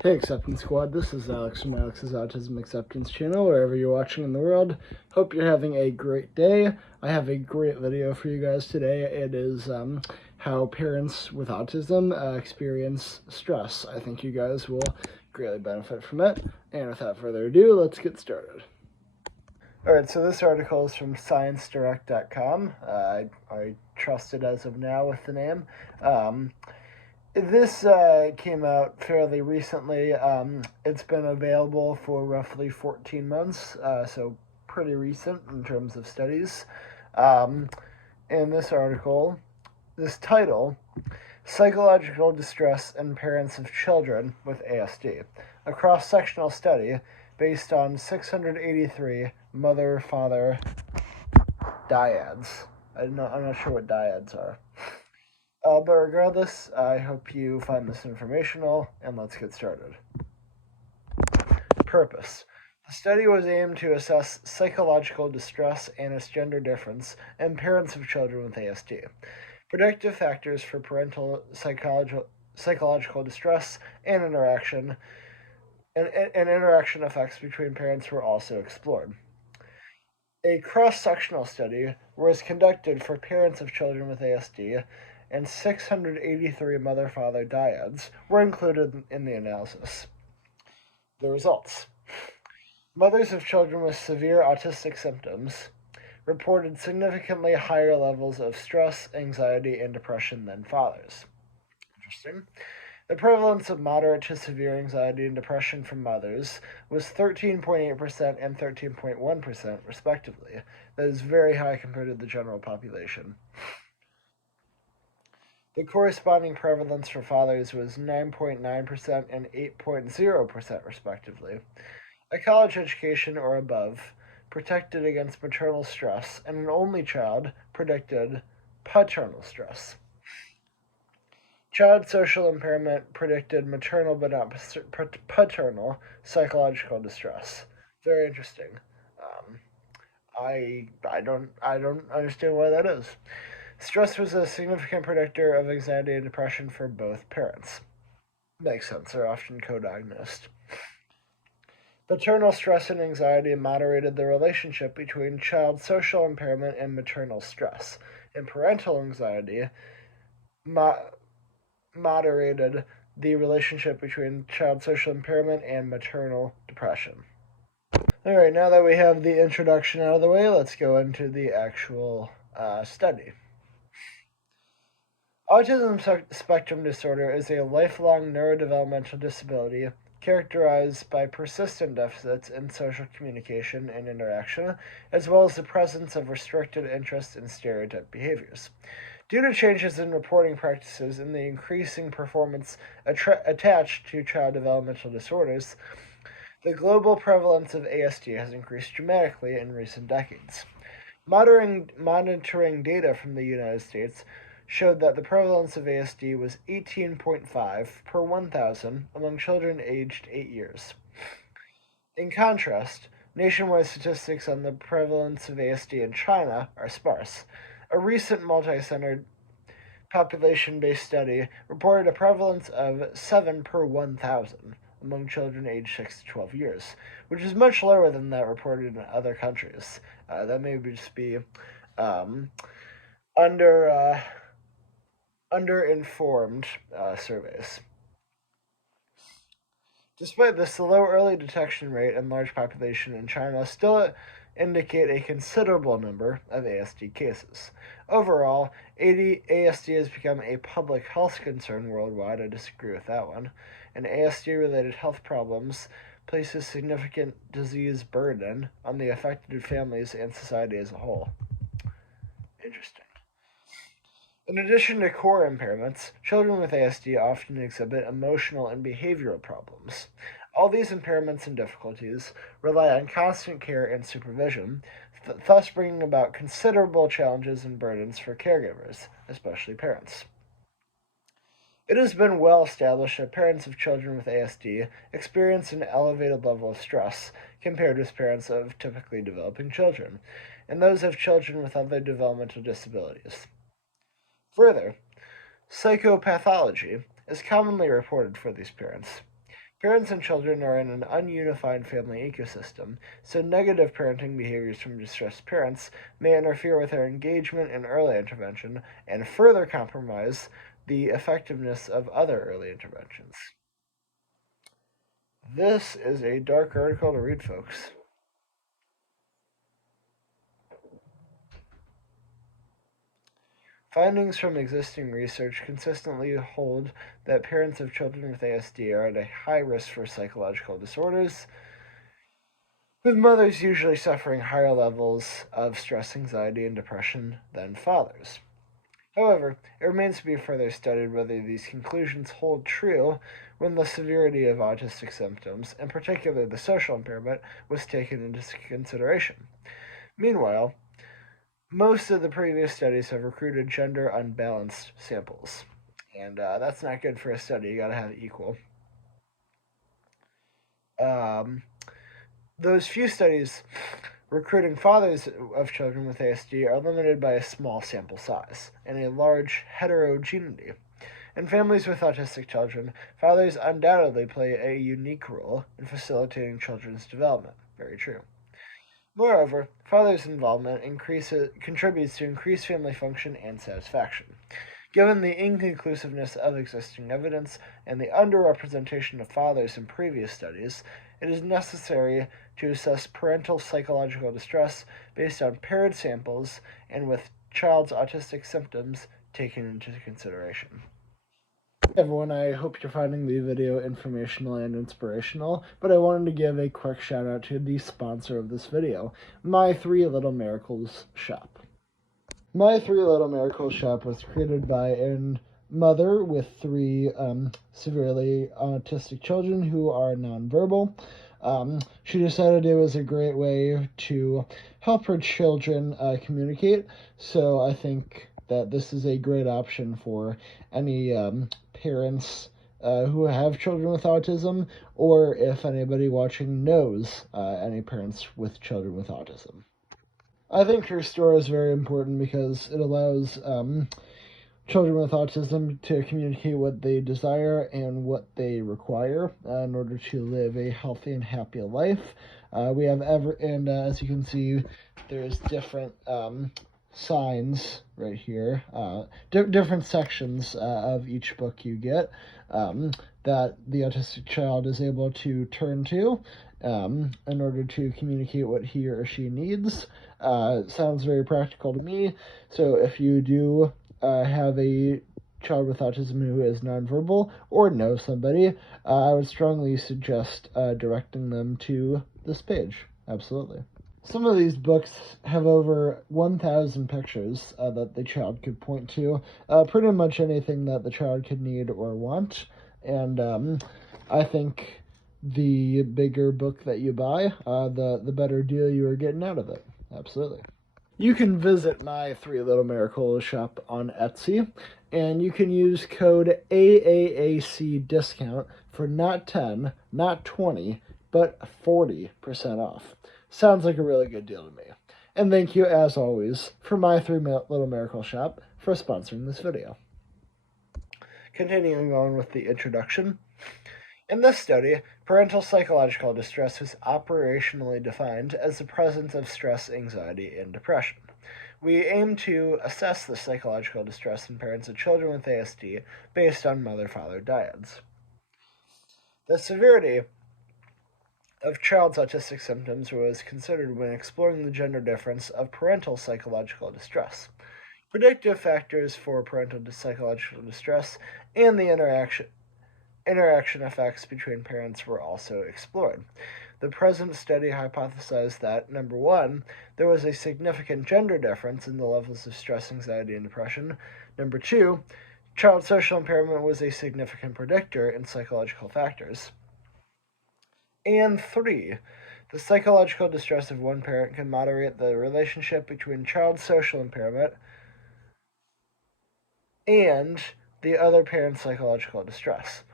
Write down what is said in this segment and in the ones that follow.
Hey Acceptance Squad, this is Alex from Alex's Autism Acceptance channel, wherever you're watching in the world. Hope you're having a great day. I have a great video for you guys today. It is how parents with autism experience stress. I think you guys will greatly benefit from it. And without further ado, let's get started. Alright, so this article is from ScienceDirect.com. I trust it as of now with the name. This came out fairly recently. It's been available for roughly 14 months, so pretty recent in terms of studies. In this article, this title, Psychological Distress in Parents of Children with ASD, a cross-sectional study based on 683 mother-father dyads. I'm not sure what dyads are. But regardless, I hope you find this informational, and let's get started. Purpose. The study was aimed to assess psychological distress and its gender difference in parents of children with ASD. Predictive factors for parental psychological distress and interaction effects between parents were also explored. A cross-sectional study was conducted for parents of children with ASD, and 683 mother-father dyads were included in the analysis. The results. Mothers of children with severe autistic symptoms reported significantly higher levels of stress, anxiety, and depression than fathers. Interesting. The prevalence of moderate to severe anxiety and depression from mothers was 13.8% and 13.1%, respectively. That is very high compared to the general population. The corresponding prevalence for fathers was 9.9% and 8.0%, respectively. A college education or above protected against maternal stress, and an only child predicted paternal stress. Child social impairment predicted maternal but not paternal psychological distress. Very interesting. I don't understand why that is. Stress was a significant predictor of anxiety and depression for both parents. Makes sense, they're often co-diagnosed. Paternal stress and anxiety moderated the relationship between child social impairment and maternal stress, and parental anxiety moderated the relationship between child social impairment and maternal depression. Alright, now that we have the introduction out of the way, let's go into the actual study. Autism spectrum disorder is a lifelong neurodevelopmental disability characterized by persistent deficits in social communication and interaction, as well as the presence of restricted interest and stereotype behaviors. Due to changes in reporting practices and the increasing performance attached to child developmental disorders, the global prevalence of ASD has increased dramatically in recent decades. Monitoring data from the United States showed that the prevalence of ASD was 18.5 per 1,000 among children aged 8 years. In contrast, nationwide statistics on the prevalence of ASD in China are sparse. A recent multi-centered population-based study reported a prevalence of 7 per 1,000 among children aged 6 to 12 years, which is much lower than that reported in other countries. That may just be underinformed surveys. Despite this, the low early detection rate and large population in China still indicate a considerable number of ASD cases. Overall, ASD has become a public health concern worldwide. I disagree with that one. And ASD-related health problems places significant disease burden on the affected families and society as a whole. Interesting. In addition to core impairments, children with ASD often exhibit emotional and behavioral problems. All these impairments and difficulties rely on constant care and supervision, thus bringing about considerable challenges and burdens for caregivers, especially parents. It has been well established that parents of children with ASD experience an elevated level of stress compared with parents of typically developing children, and those of children with other developmental disabilities. Further, psychopathology is commonly reported for these parents. Parents and children are in an ununified family ecosystem, so negative parenting behaviors from distressed parents may interfere with their engagement in early intervention and further compromise the effectiveness of other early interventions. This is a dark article to read, folks. Findings from existing research consistently hold that parents of children with ASD are at a high risk for psychological disorders, with mothers usually suffering higher levels of stress, anxiety, and depression than fathers. However, it remains to be further studied whether these conclusions hold true when the severity of autistic symptoms, in particular the social impairment, was taken into consideration. Meanwhile, most of the previous studies have recruited gender unbalanced samples, and that's not good for a study. You gotta have it equal. Um, those few studies recruiting fathers of children with ASD are limited by a small sample size and a large heterogeneity. In families with autistic children, fathers undoubtedly play a unique role in facilitating children's development. Very true. Moreover, fathers' involvement contributes to increased family function and satisfaction. Given the inconclusiveness of existing evidence and the underrepresentation of fathers in previous studies, it is necessary to assess parental psychological distress based on paired samples and with child's autistic symptoms taken into consideration. Hey everyone, I hope you're finding the video informational and inspirational, but I wanted to give a quick shout out to the sponsor of this video, My Three Little Miracles Shop. My Three Little Miracles shop was created by a mother with three severely autistic children who are nonverbal. She decided it was a great way to help her children communicate, so I think that this is a great option for any parents who have children with autism, or if anybody watching knows any parents with children with autism. I think her store is very important because it allows children with autism to communicate what they desire and what they require in order to live a healthy and happy life. We have as you can see, there's different signs right here, different sections of each book you get that the autistic child is able to turn to in order to communicate what he or she needs. Sounds very practical to me. So if you do have a child with autism who is nonverbal or know somebody, I would strongly suggest directing them to this page. Absolutely. Some of these books have over 1,000 pictures that the child could point to, pretty much anything that the child could need or want. And I think the bigger book that you buy, the better deal you are getting out of it. Absolutely. You can visit My Three Little Miracles shop on Etsy, and you can use code AAAC discount for not 10, not 20, but 40% off. Sounds like a really good deal to me. And thank you, as always, for My Three Little Miracles shop for sponsoring this video. Continuing on with the introduction. In this study, parental psychological distress was operationally defined as the presence of stress, anxiety, and depression. We aim to assess the psychological distress in parents of children with ASD based on mother-father dyads. The severity of child's autistic symptoms was considered when exploring the gender difference of parental psychological distress. Predictive factors for parental psychological distress and the interaction effects between parents were also explored. The present study hypothesized that, number one, there was a significant gender difference in the levels of stress, anxiety, and depression. Number two, child social impairment was a significant predictor in psychological factors. And three, the psychological distress of one parent can moderate the relationship between child social impairment and the other parent's psychological distress.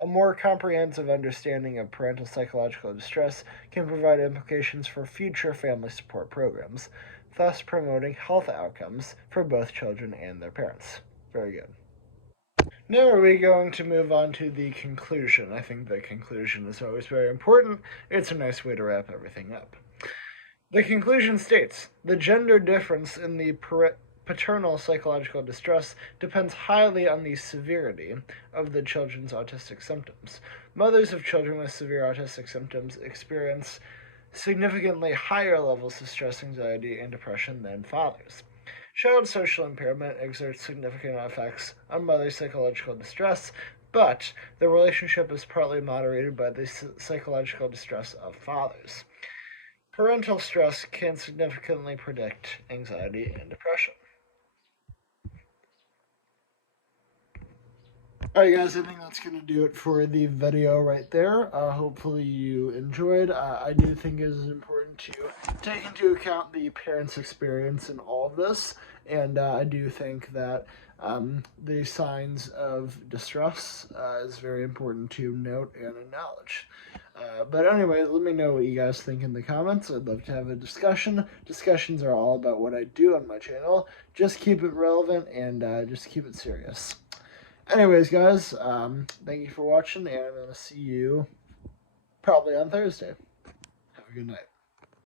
A more comprehensive understanding of parental psychological distress can provide implications for future family support programs, thus promoting health outcomes for both children and their parents. Very good. Now are we going to move on to the conclusion? I think the conclusion is always very important. It's a nice way to wrap everything up. The conclusion states the gender difference in the paternal psychological distress depends highly on the severity of the children's autistic symptoms. Mothers of children with severe autistic symptoms experience significantly higher levels of stress, anxiety, and depression than fathers. Child social impairment exerts significant effects on mother's psychological distress, but the relationship is partly moderated by the psychological distress of fathers. Parental stress can significantly predict anxiety and depression. Alright guys, I think that's going to do it for the video right there. Hopefully you enjoyed. I do think it is important to take into account the parents' experience in all of this, and I do think that the signs of distress is very important to note and acknowledge. But anyway, let me know what you guys think in the comments. I'd love to have a discussion. Discussions are all about what I do on my channel. Just keep it relevant and just keep it serious. Anyways, guys, thank you for watching, and I'm going to see you probably on Thursday. Have a good night.